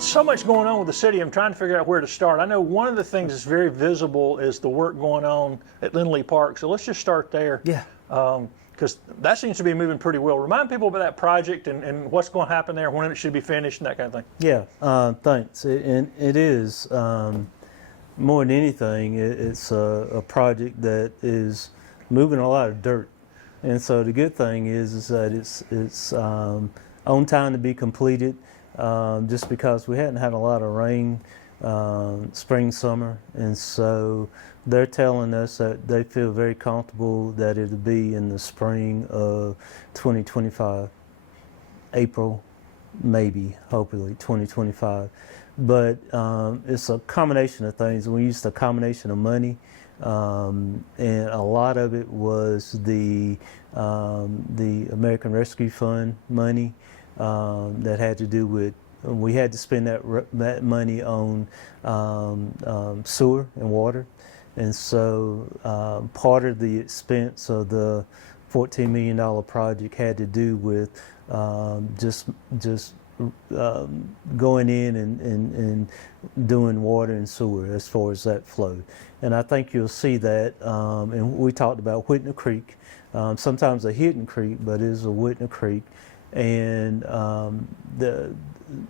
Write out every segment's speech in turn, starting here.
so much going on with the city. I'm trying to figure out where to start. I know one of the things that's very visible is the work going on at Linley Park. So let's just start there. Yeah. Because that seems to be moving pretty well. Remind people about that project and what's going to happen there, when it should be finished, and that kind of thing. Yeah, thanks. And it is, more than anything, it's a project that is moving a lot of dirt. And so the good thing is that it's on time to be completed, just because we hadn't had a lot of rain spring, summer. And so they're telling us that they feel very comfortable that it'll be in the spring of 2025, April, maybe, hopefully 2025. But it's a combination of things. We used a combination of money, and a lot of it was the American Rescue Fund money that had to do with. We had to spend that money on sewer and water, and so part of the expense of the $14 million project had to do with just going in and doing water and sewer as far as that flowed. And I think you'll see that, and we talked about Whitner Creek, sometimes a hidden creek, but it is a Whitner Creek. And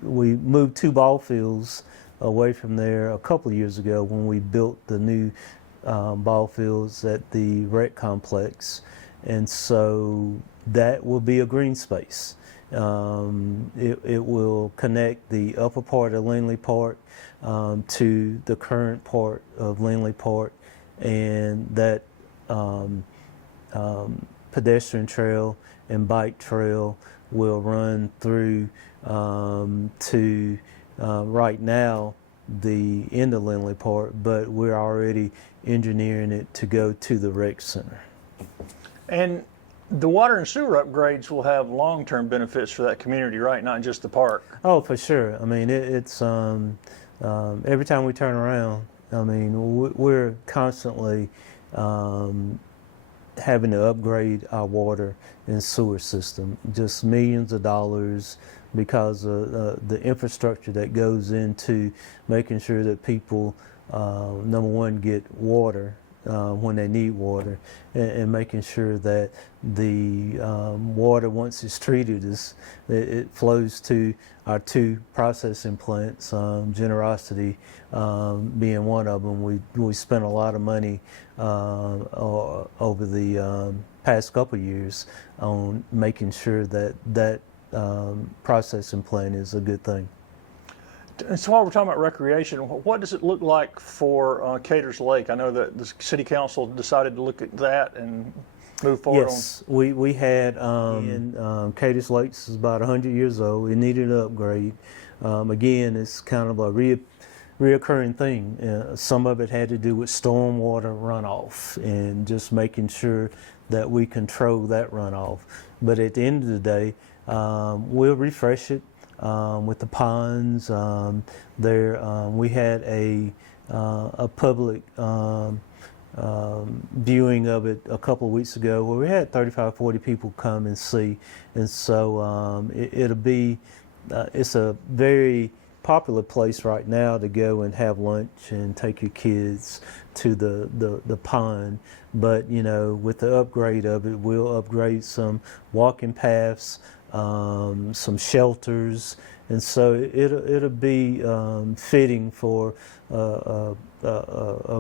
we moved 2 ball fields away from there a couple of years ago when we built the new ball fields at the rec complex. And so that will be a green space. It will connect the upper part of Linley Park to the current part of Linley Park, and that pedestrian trail and bike trail will run through to right now the end of Linley Park, but we're already engineering it to go to the rec center. And the water and sewer upgrades will have long-term benefits for that community, right? Not just the park. Oh, for sure. I mean, it's every time we turn around, I mean, we're constantly having to upgrade our water and sewer system, just millions of dollars, because of the infrastructure that goes into making sure that people, number one, get water when they need water, and making sure that the water, once it's treated, it flows to our 2 processing plants, Generosity being one of them. We spent a lot of money over the past couple of years on making sure that processing plant is a good thing. And so while we're talking about recreation, what does it look like for Caters Lake? I know that the city council decided to look at that and move forward. Yes, we had, Caters Lake is about 100 years old. It needed an upgrade. Again, it's kind of a reoccurring thing. Some of it had to do with stormwater runoff and just making sure that we control that runoff. But at the end of the day, we'll refresh it. With the ponds, we had a public viewing of it a couple of weeks ago where we had 35, 40 people come and see, and so it'll be, it's a very popular place right now to go and have lunch and take your kids to the pond. But you know, with the upgrade of it, we'll upgrade some walking paths, some shelters, and so it'll be fitting for a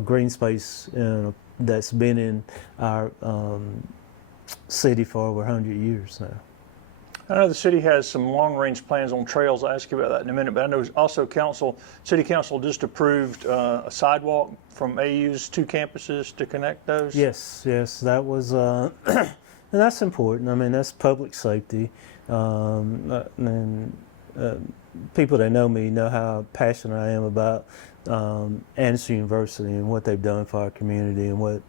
green space that's been in our city for over 100 years now. I know the city has some long-range plans on trails. I'll ask you about that in a minute, but I know also city council just approved a sidewalk from AU's 2 campuses to connect those. Yes, that was, and that's important. I mean, that's public safety. And people that know me know how passionate I am about Anderson University and what they've done for our community, and what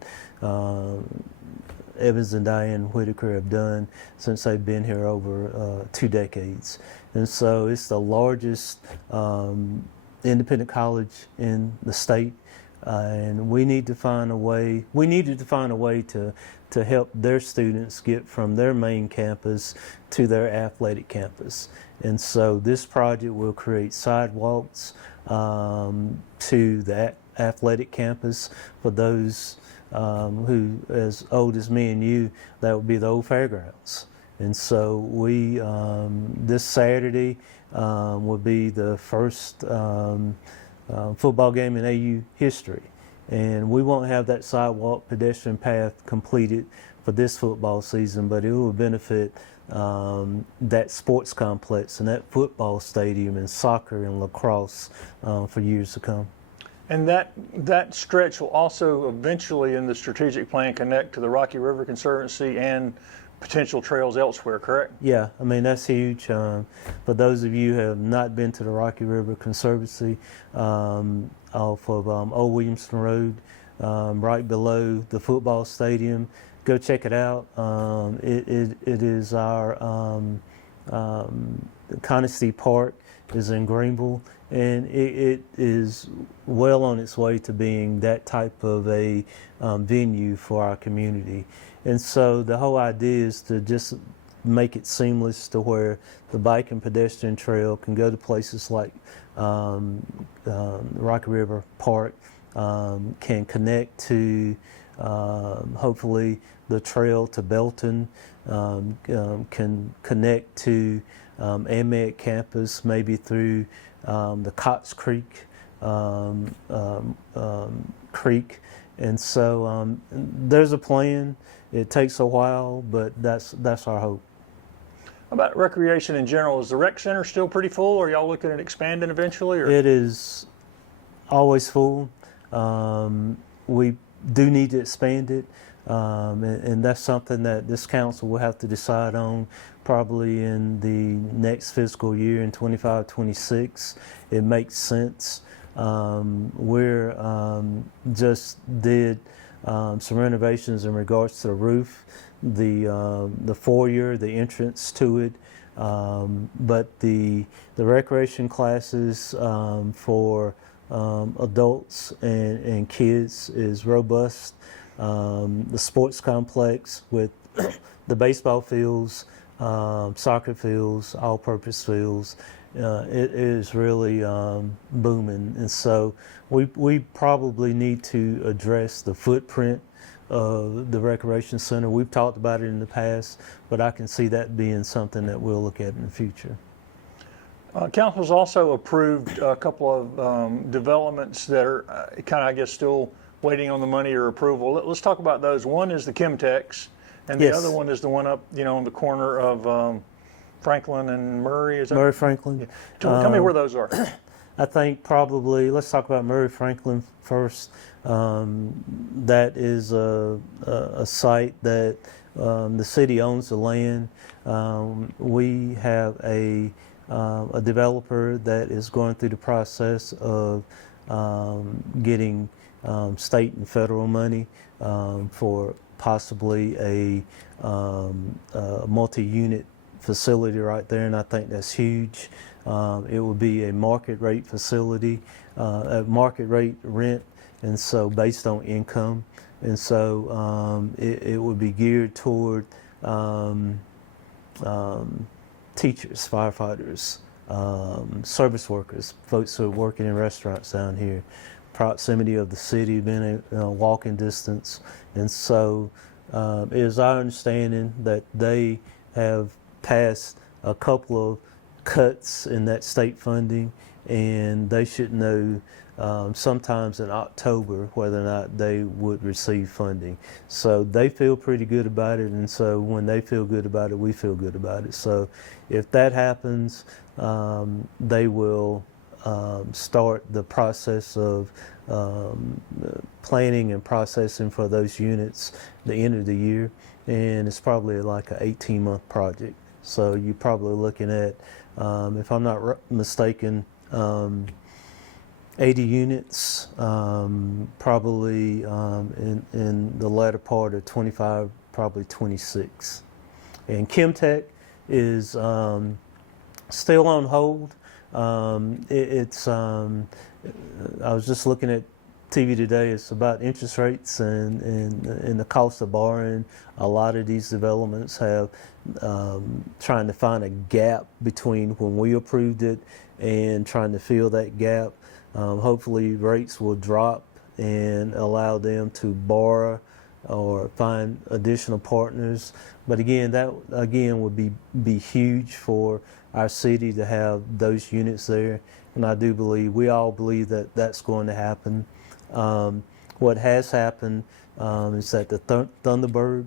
Evans and Diane Whitaker have done since they've been here over 2 decades. And so it's the largest independent college in the state. and we need to find a way. We needed to find a way to help their students get from their main campus to their athletic campus. And so this project will create sidewalks to the athletic campus for those who, as old as me and you, that would be the old fairgrounds. And so we, this Saturday will be the first football game in AU history. And we won't have that sidewalk pedestrian path completed for this football season, but it will benefit that sports complex and that football stadium and soccer and lacrosse for years to come. And that stretch will also eventually in the strategic plan connect to the Rocky River Conservancy and potential trails elsewhere, correct? Yeah, I mean, that's huge. For those of you who have not been to the Rocky River Conservancy, off of Old Williamson Road, right below the football stadium, go check it out. It is our Conisty Park is in Greenville, and it is well on its way to being that type of a venue for our community. And so the whole idea is to just make it seamless to where the bike and pedestrian trail can go to places like Rocky River Park, can connect to hopefully the trail to Belton, can connect to AMEC campus, maybe through the Cox Creek creek. And so there's a plan. It takes a while, but that's our hope. How about recreation in general? Is the rec center still pretty full? Or are y'all looking at expanding eventually? Or? It is always full. We do need to expand it, and that's something that this council will have to decide on probably in the next fiscal year in 25-26. It makes sense. We're just did some renovations in regards to the roof, the foyer, the entrance to it, but the recreation classes for adults and kids is robust. The sports complex with the baseball fields, soccer fields, all-purpose fields, it is really booming. And so we probably need to address the footprint of the recreation center. We've talked about it in the past, but I can see that being something that we'll look at in the future. Council's also approved a couple of developments that are kind of, I guess, still waiting on the money or approval. Let's talk about those. One is the Chemtex, and the Yes. other one is the one up, on the corner of Franklin and Murray. Is that? Murray Franklin. Yeah. Tell me where those are. I think probably, let's talk about Murray Franklin first. That is a site that the city owns the land. We have a developer that is going through the process of getting state and federal money for possibly a multi-unit facility right there, and I think that's huge. It will be a market rate facility, a market rate rent, and so based on income, and so it would be geared toward teachers, firefighters, service workers, folks who are working in restaurants down here, proximity of the city, being a walking distance. And so it is our understanding that they have passed a couple of cuts in that state funding, and they should know sometimes in October whether or not they would receive funding. So they feel pretty good about it, and so when they feel good about it, we feel good about it. So if that happens, they will start the process of planning and processing for those units at the end of the year, and it's probably like an 18-month project. So you're probably looking at, if I'm not mistaken, 80 units, probably in the latter part of 25, probably 26. And Chemtech is still on hold. I was just looking at TV today, it's about interest rates and the cost of borrowing. A lot of these developments have trying to find a gap between when we approved it and trying to fill that gap. Hopefully rates will drop and allow them to borrow or find additional partners. But again, that again would be huge for our city to have those units there. And I do believe, we all believe that that's going to happen. What has happened is that the Thunderbird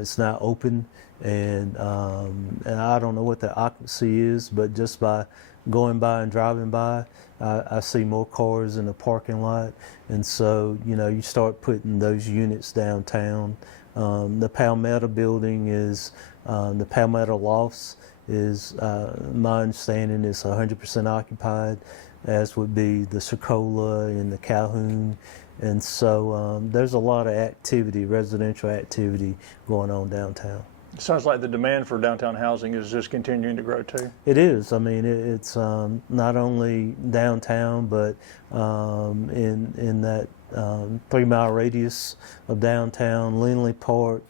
is now open, and I don't know what the occupancy is, but just by going by and driving by, I see more cars in the parking lot, and so you start putting those units downtown. The Palmetto building is the Palmetto Lofts is my understanding is 100% occupied, as would be the Socola and the Calhoun. And so there's a lot of activity, residential activity going on downtown. It sounds like the demand for downtown housing is just continuing to grow too. It is. I mean, it's not only downtown, but in that 3-mile radius of downtown, Linley Park,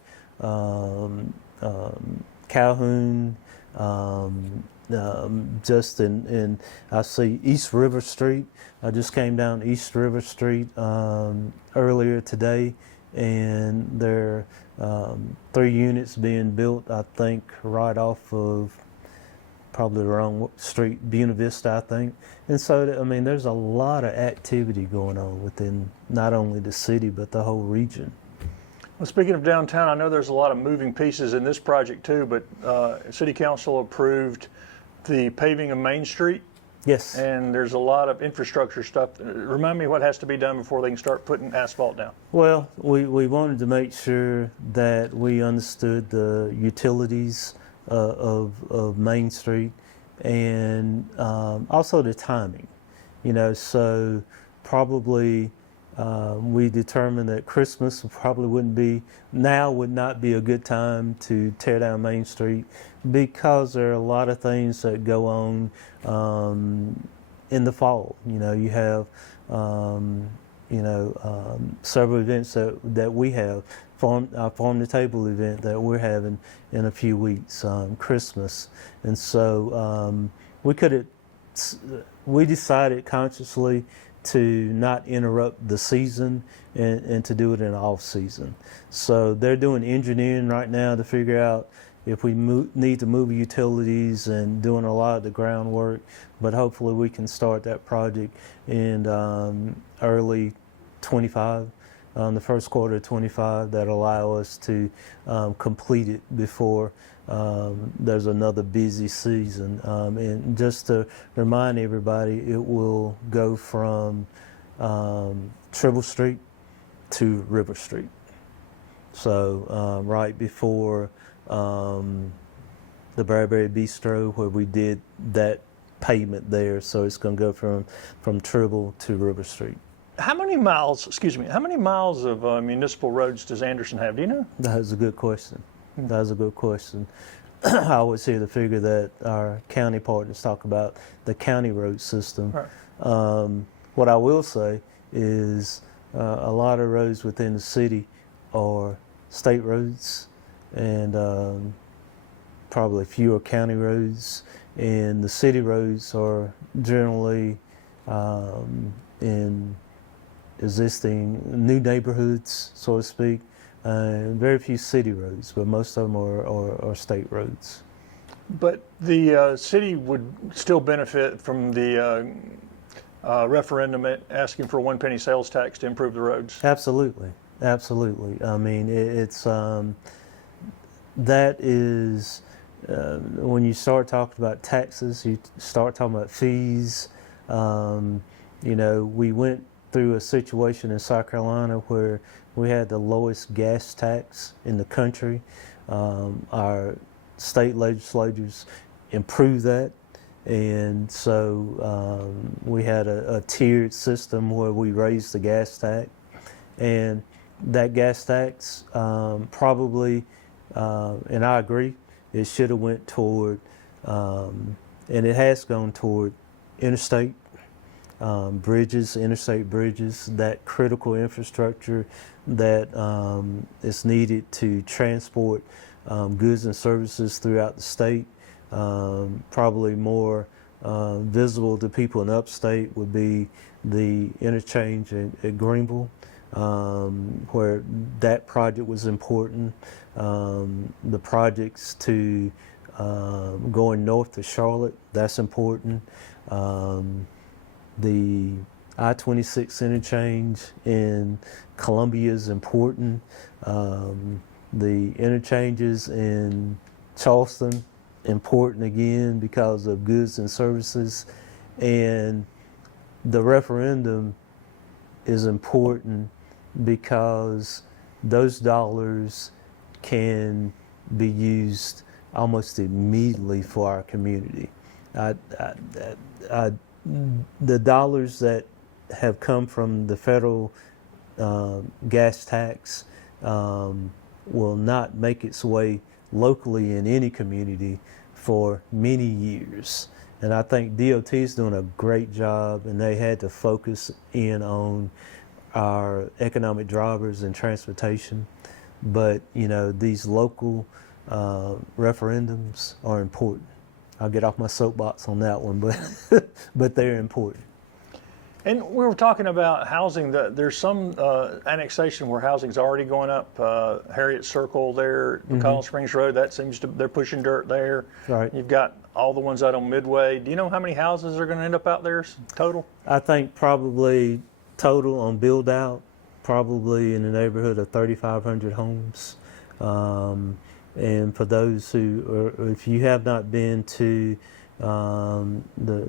Calhoun, just in I see East River Street. I just came down East River Street earlier today, and there are 3 units being built, I think, right off of probably the wrong street, Buena Vista, I think. And so, I mean, there's a lot of activity going on within not only the city, but the whole region. Well, speaking of downtown, I know there's a lot of moving pieces in this project too, but City Council approved the paving of Main Street. Yes. And there's a lot of infrastructure stuff. Remind me what has to be done before they can start putting asphalt down. Well, we wanted to make sure that we understood the utilities of Main Street, and also the timing. So probably we determined that Christmas probably would not be a good time to tear down Main Street, because there are a lot of things that go on in the fall. You have several events that we have. Our Farm to Table event that we're having in a few weeks, Christmas. And so we decided consciously to not interrupt the season and to do it in off season. So they're doing engineering right now to figure out if we need to move utilities and doing a lot of the groundwork, but hopefully we can start that project in early 25. The first quarter of 25, that allow us to complete it before there's another busy season. And just to remind everybody, it will go from Tribble Street to River Street. So right before the Bradbury Bistro, where we did that pavement there, so it's going to go from Tribble to River Street. How many miles of municipal roads does Anderson have? Do you know? That is a good question. That is a good question. I always hear the figure that our county partners talk about the county road system. Right. What I will say is a lot of roads within the city are state roads, and probably fewer county roads. And the city roads are generally in existing new neighborhoods, so to speak. Very few city roads, but most of them are state roads. But the city would still benefit from the referendum asking for a 1 penny sales tax to improve the roads. Absolutely, absolutely. I mean, it's that is when you start talking about taxes, you start talking about fees. We went through a situation in South Carolina where we had the lowest gas tax in the country. Our state legislatures improved that, and so we had a tiered system where we raised the gas tax, and that gas tax probably, and I agree, it should have went toward, and it has gone toward interstate bridges, interstate bridges, that critical infrastructure that is needed to transport goods and services throughout the state. Probably more visible to people in upstate would be the interchange at Greenville, where that project was important. The projects to going north to Charlotte, that's important. The I-26 interchange in Columbia is important. The interchanges in Charleston, important again because of goods and services. And the referendum is important because those dollars can be used almost immediately for our community. The dollars that have come from the federal gas tax will not make its way locally in any community for many years. And I think DOT is doing a great job, and they had to focus in on our economic drivers and transportation. But, you know, these local referendums are important. I'll get off my soapbox on that one, but they're important. And we were talking about housing. There's some annexation where housing's already going up. Harriet Circle there, College Springs Road, that seems to, they're pushing dirt there. Right. You've got all the ones out on Midway. Do you know how many houses are going to end up out there total? I think probably total on build out, probably in the neighborhood of 3,500 homes. And for those who, or if you have not been to the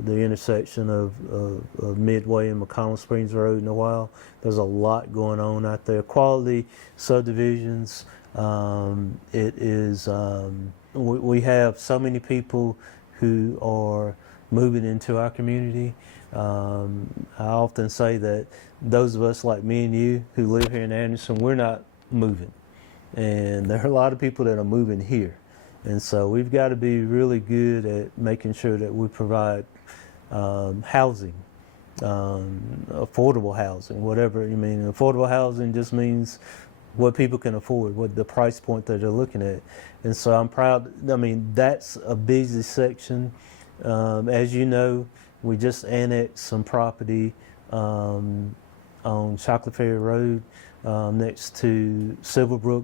intersection of Midway and McConnell Springs Road in a while, there's a lot going on out there. Quality subdivisions. It is, we have so many people who are moving into our community. I often say that those of us like me and you who live here in Anderson, we're not moving. And there are a lot of people that are moving here. And so we've got to be really good at making sure that we provide housing, affordable housing, whatever you mean. Affordable housing just means what people can afford, what the price point that they're looking at. And so I'm proud, I mean, that's a busy section. As you know, we just annexed some property on Chocolate Ferry Road next to Silverbrook.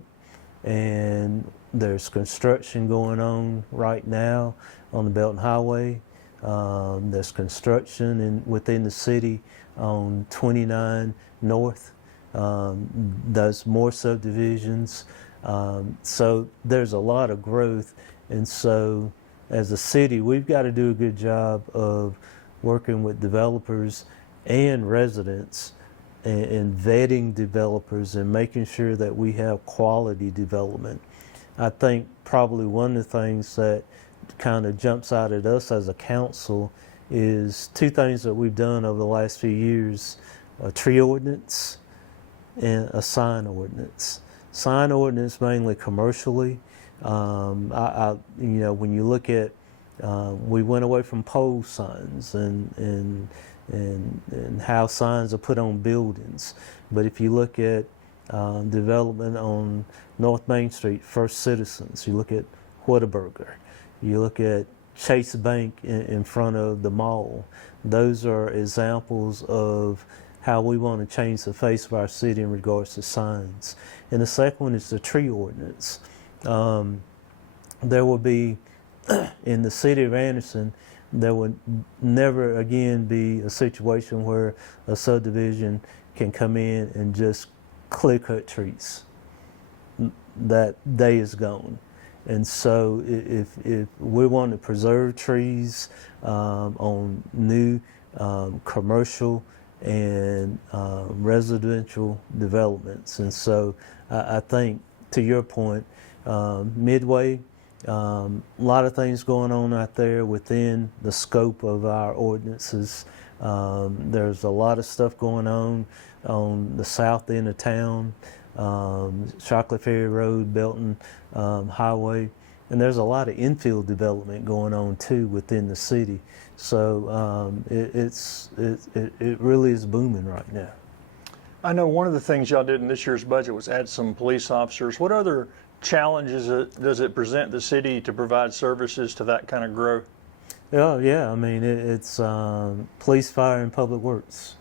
And there's construction going on right now on the Belton Highway. There's construction within the city on 29 North. There's more subdivisions. So there's a lot of growth. And so as a city, we've got to do a good job of working with developers and residents and vetting developers and making sure that we have quality development. I think probably one of the things that kind of jumps out at us as a council is two things that we've done over the last few years: a tree ordinance and a sign ordinance. Sign ordinance mainly commercially. You know, when you look at, we went away from pole signs and how signs are put on buildings. But if you look at development on North Main Street, First Citizens, you look at Whataburger, you look at Chase Bank in front of the mall, those are examples of how we want to change the face of our city in regards to signs. And the second one is the tree ordinance. There will be, in the city of Anderson, there would never again be a situation where a subdivision can come in and just clear cut trees. That day is gone. And so if we want to preserve trees on new commercial and residential developments. And so I think, to your point, Midway, a lot of things going on out there within the scope of our ordinances. There's a lot of stuff going on the south end of town, Chocolate Ferry Road, Belton Highway. and there's a lot of infill development going on too within the city. So it really is booming right now. I know one of the things y'all did in this year's budget was add some police officers. What other challenges does it present the city to provide services to that kind of growth? Oh yeah, I mean it's police, fire, and public works,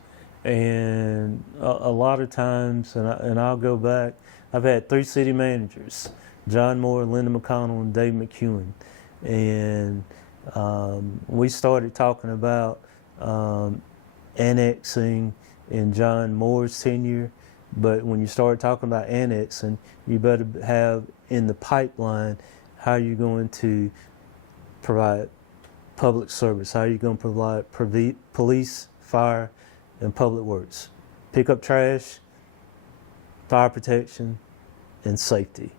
and a lot of times, and I'll go back. I've had 3 city managers: John Moore, Linda McConnell, and Dave McEwen, and we started talking about annexing in John Moore's tenure. But when you start talking about annexing, you better have in the pipeline how you're going to provide public service, how you're going to provide police, fire, and public works, pick up trash, fire protection, and safety.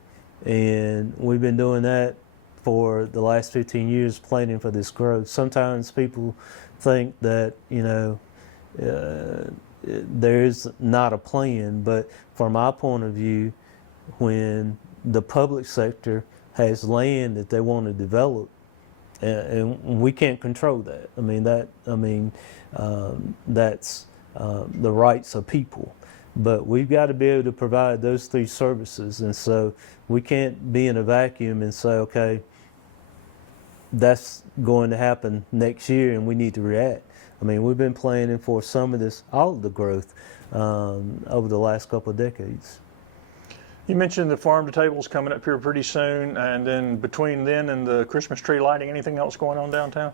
And we've been doing that for the last 15 years, planning for this growth. Sometimes people think that, there is not a plan, but from my point of view, when the public sector has land that they want to develop, and we can't control that. That's the rights of people. But we've got to be able to provide those 3 services, and so we can't be in a vacuum and say, okay, that's going to happen next year, and we need to react. We've been planning for some of this, all of the growth over the last couple of decades. You mentioned the farm to tables coming up here pretty soon, and then between then and the Christmas tree lighting, anything else going on downtown?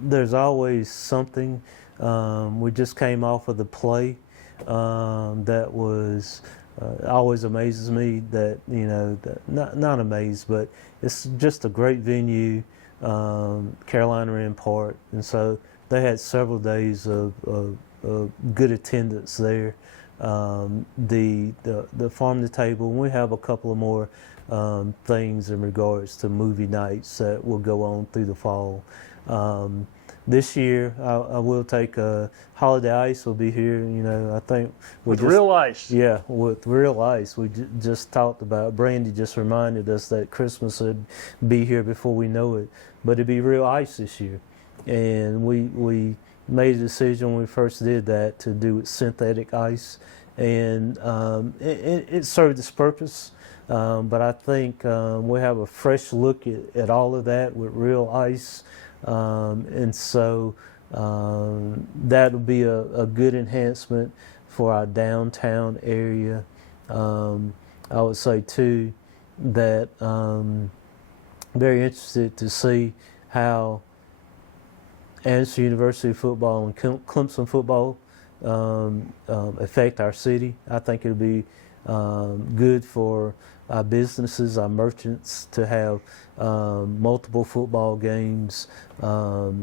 There's always something. We just came off of the play that was always amazes me that, not amazed, but it's just a great venue, Carolina Wren Park, and so they had several days of good attendance there. The farm to table, and we have a couple of more things in regards to movie nights that will go on through the fall. This year, I will take Holiday Ice will be here. I think with real ice. Yeah, with real ice. We just talked about. Brandy just reminded us that Christmas would be here before we know it, but it'd be real ice this year, and we made a decision when we first did that to do synthetic ice, and it served its purpose. But I think we have a fresh look at all of that with real ice, and so that'll be a good enhancement for our downtown area. I would say too that very interested to see how Anderson University football and Clemson football affect our city. I think it'll be good for our businesses, our merchants, to have multiple football games.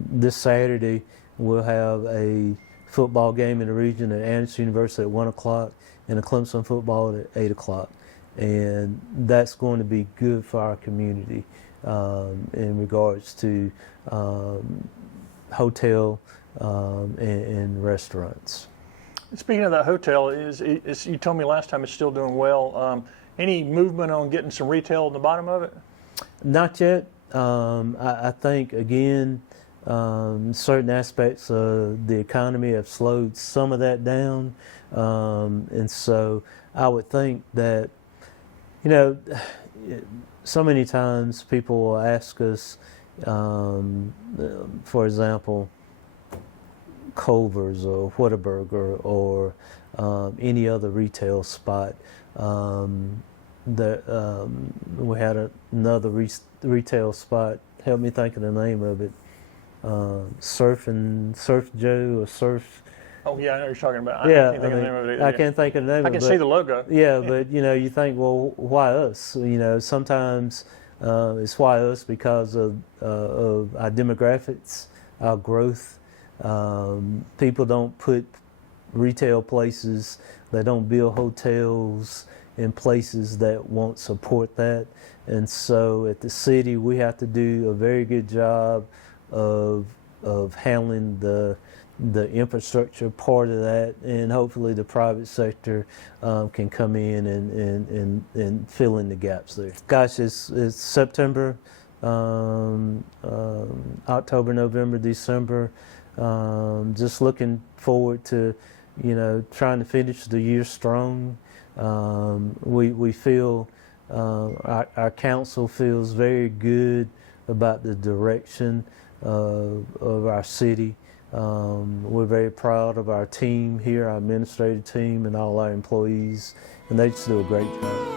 This Saturday, we'll have a football game in the region at Anderson University at 1 o'clock and a Clemson football at 8 o'clock. And that's going to be good for our community in regards to hotel and restaurants. Speaking of that hotel, you told me last time it's still doing well. Any movement on getting some retail in the bottom of it? Not yet. I think, again, certain aspects of the economy have slowed some of that down. And so I would think that, so many times people will ask us, for example, Culver's or Whataburger or any other retail spot. We had another retail spot. Help me think of the name of it. Surf Joe or Surf. Oh yeah, I know what you're talking about. Yeah, I can't think of the name of it. I can't think of the name. I can see the logo. Yeah, but you think, well, why us? Sometimes it's why us because of our demographics, our growth. People don't put retail places. They don't build hotels in places that won't support that. And so at the city, we have to do a very good job of of handling the infrastructure part of that, and hopefully the private sector can come in and fill in the gaps there. Gosh, it's September, October, November, December. Just looking forward to, trying to finish the year strong. We feel, our council feels very good about the direction of our city. We're very proud of our team here, our administrative team, and all our employees, and they just do a great job.